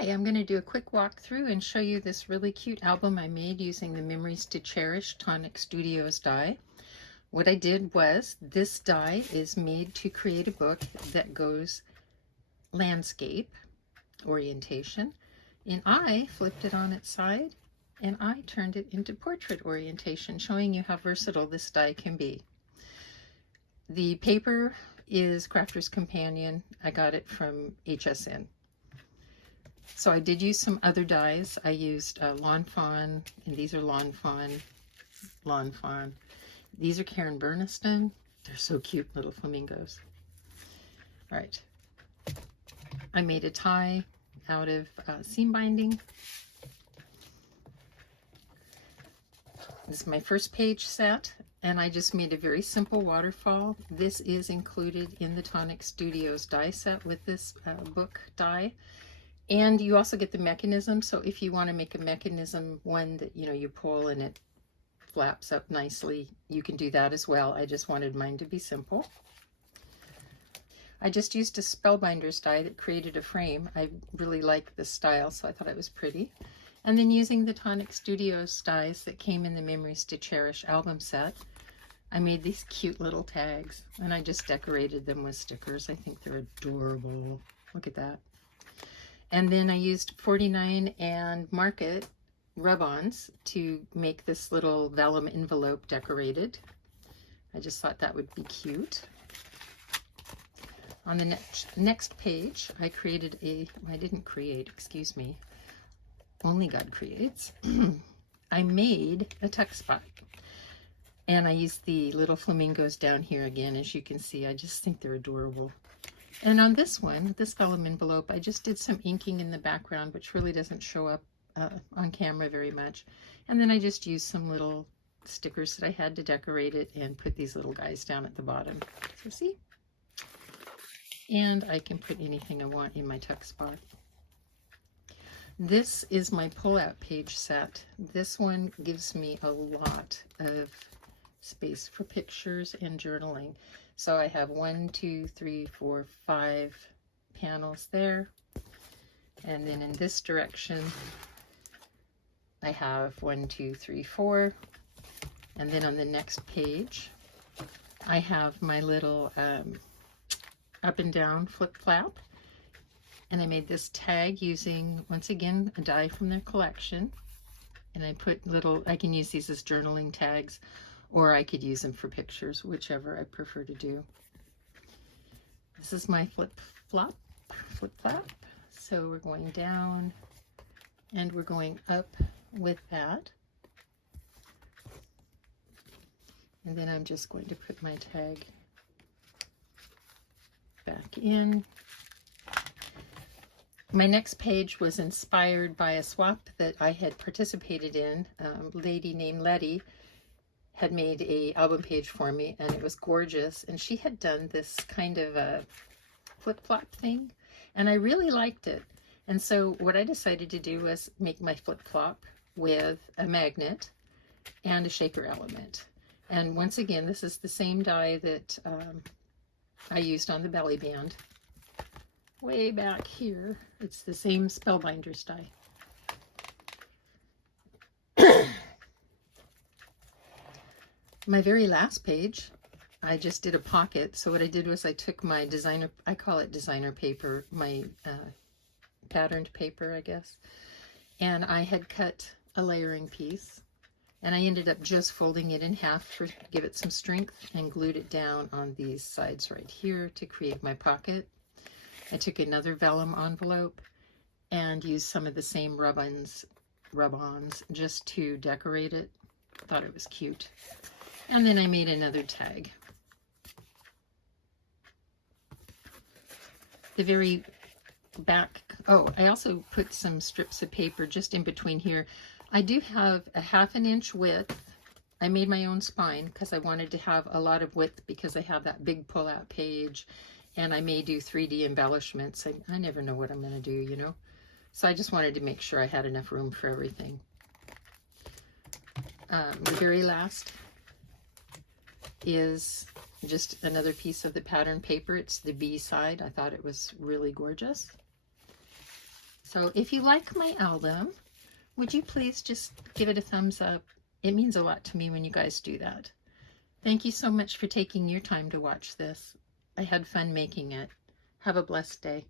Hi, I'm going to do a quick walkthrough and show you this really cute album I made using the Memories to Cherish Tonic Studios die. What I did was, this die is made to create a book that goes landscape orientation, and I flipped it on its side and I turned it into portrait orientation, showing you how versatile this die can be. The paper is Crafter's Companion. I got it from HSN. So I did use some other dyes. I used Lawn Fawn, and these are Lawn Fawn. These are Karen Burniston. They're so cute, little flamingos. All right. I made a tie out of seam binding. This is my first page set, and I just made a very simple waterfall. This is included in the Tonic Studios die set with this book die. And you also get the mechanism, so if you want to make a mechanism, one that, you pull and it flaps up nicely, you can do that as well. I just wanted mine to be simple. I just used a Spellbinders die that created a frame. I really like this style, so I thought it was pretty. And then using the Tonic Studios dies that came in the Memories to Cherish album set, I made these cute little tags, and I just decorated them with stickers. I think they're adorable. Look at that. And then I used 49 and Market rub-ons to make this little vellum envelope decorated. I just thought that would be cute. On the next page, I created I didn't create, excuse me, only God creates. I made a tuck spot. And I used the little flamingos down here again. As you can see, I just think they're adorable. And on this one, this vellum envelope, I just did some inking in the background, which really doesn't show up on camera very much. And then I just used some little stickers that I had to decorate it and put these little guys down at the bottom. So see? And I can put anything I want in my tuck spot. This is my pull-out page set. This one gives me a lot of space for pictures and journaling. So I have 1, 2, 3, 4, 5 panels there. And then in this direction, I have 1, 2, 3, 4. And then on the next page, I have my little up and down flip flap. And I made this tag using, once again, a die from their collection. And I put I can use these as journaling tags, or I could use them for pictures, whichever I prefer to do. This is my flip flap. So we're going down and we're going up with that. And then I'm just going to put my tag back in. My next page was inspired by a swap that I had participated in. A lady named Letty had made a album page for me, and it was gorgeous, and she had done this kind of a flip-flop thing, and I really liked it. And so what I decided to do was make my flip-flop with a magnet and a shaker element. And once again, this is the same die that I used on the belly band. Way back here, it's the same Spellbinders die. My very last page, I just did a pocket. So what I did was I took my designer, I call it designer paper, my patterned paper, I guess. And I had cut a layering piece. And I ended up just folding it in half to give it some strength and glued it down on these sides right here to create my pocket. I took another vellum envelope and used some of the same rub-ons just to decorate it. Thought it was cute. And then I made another tag. The very back, I also put some strips of paper just in between here. I do have a 1/2 inch width. I made my own spine because I wanted to have a lot of width because I have that big pull-out page, and I may do 3D embellishments. I never know what I'm going to do, So I just wanted to make sure I had enough room for everything. The very last is just another piece of the pattern paper. It's the B side. I thought it was really gorgeous. So if you like my album, would you please just give it a thumbs up? It means a lot to me when you guys do that. Thank you so much for taking your time to watch this. I had fun making it. Have a blessed day.